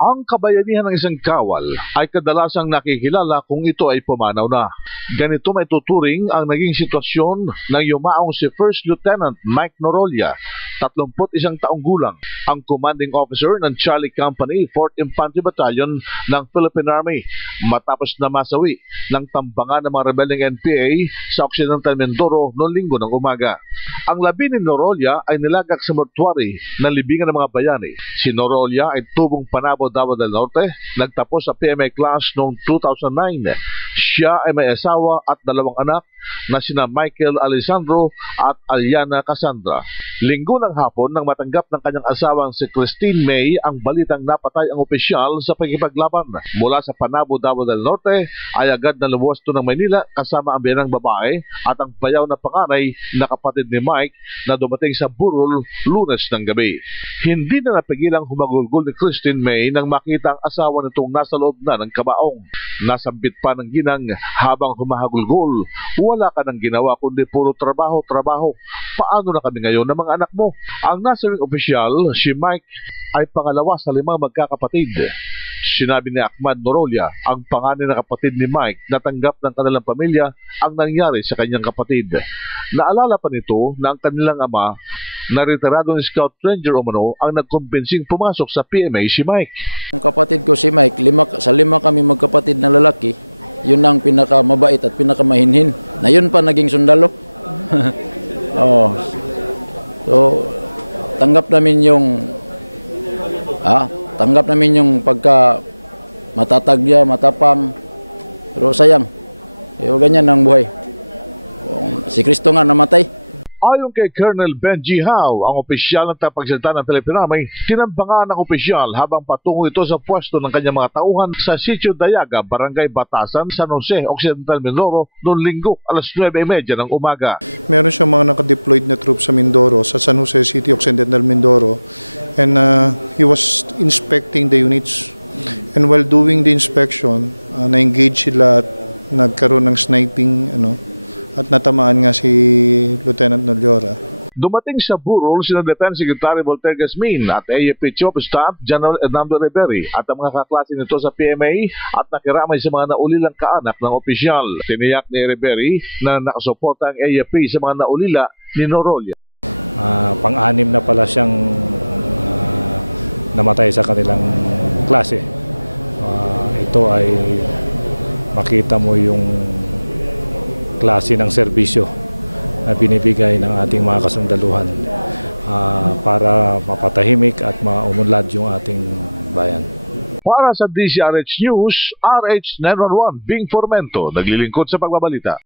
Ang kabayanihan ng isang kawal ay kadalasang nakikilala kung ito ay pumanaw na. Ganito may tuturing ang naging sitwasyon ng yumaong si First Lieutenant Mike Norolia, 31 taong gulang, ang commanding officer ng Charlie Company, 4th Infantry Battalion ng Philippine Army, matapos na masawi ng tambangan ng mga rebeleng NPA sa Occidental Mindoro noong Linggo ng umaga. Ang labi ni Norolia ay nilagak sa mortuary ng libingan ng mga bayani. Si Norolia ay tubong Panabo, Davao del Norte, nagtapos sa PMA class noong 2009. Siya ay may asawa at 2 anak na sina Michael Alessandro at Aliana Cassandra. Linggo ng hapon nang matanggap ng kanyang asawang si Christine May ang balitang napatay ang opisyal sa pagkipaglaban. Mula sa Panabo, Davao del Norte ay agad na lumuwas to ng Maynila kasama ang biyanang babae at ang bayaw na panganay na kapatid ni Mike na dumating sa Burol Lunes ng gabi. Hindi na napigilang humagulgol ni Christine May nang makita ang asawa nitong nasa loob na ng kabaong. Nasambit pa ng ginang habang humahagulgol, "Wala ka nang ginawa kundi puro trabaho, trabaho. Paano na kami ngayon ng mga anak mo?" Ang nasabing opisyal, si Mike, ay pangalawa sa 5 magkakapatid. Sinabi ni Ahmad Norolia, ang panganay na kapatid ni Mike, na tanggap ng kanilang pamilya ang nangyari sa kanyang kapatid. Naalala pa nito na ang kanilang ama, na retiradong scout ranger umano, ang nagkumbensing pumasok sa PMA si Mike. Ang kapatid ko si Mike, sa 5 kami magkapatid na lalaki, yun ang pinakamabait at pinakamahinhin. Na yun pa naging sundalo. Oh. So, tanggap namin yung pagka matatag niya, matapang. Pero sayang, ganyan ang buhay. Si Kristo nga namatay. Ayon kay Colonel Benji Hao, ang opisyal ng tapagsalita ng Philippine Army, tinambangan ng opisyal habang patungo ito sa pwesto ng kanyang mga tauhan sa Sitio Dayaga, Barangay Batasan, San Jose, Occidental Mindoro, noong Linggo, alas 9:30 ng umaga. Meron siyang mga nakadeployed na troops sa Mindoro, sa San Jose City, Occidental Mindoro, and he was inspecting the units. And while doing the inspection, na-engage sila at nagkaroon ng sniping, at natamaan nga si Lieutenant Norolia. Dumating sa Burol sina Defense Secretary Voltaire Gasmin at AFP Chief of Staff General Hernando Riveri at ang mga kaklase nito sa PMA at nakiramay sa mga naulilang kaanak ng opisyal. Tiniyak ni Riveri na nakasuporta ang AFP sa mga naulila ni Norolia. Pang-anim na pala siyang namatay sa kanilang klase. Ito ay makita mo yung klase ng serbisyo na binibigay ng ating mga kasundaluhan para mapatahimik at maumunlad yung ating bayan. Para sa DCRH News, RH 911, Bing Formento, naglilingkod sa pagbabalita.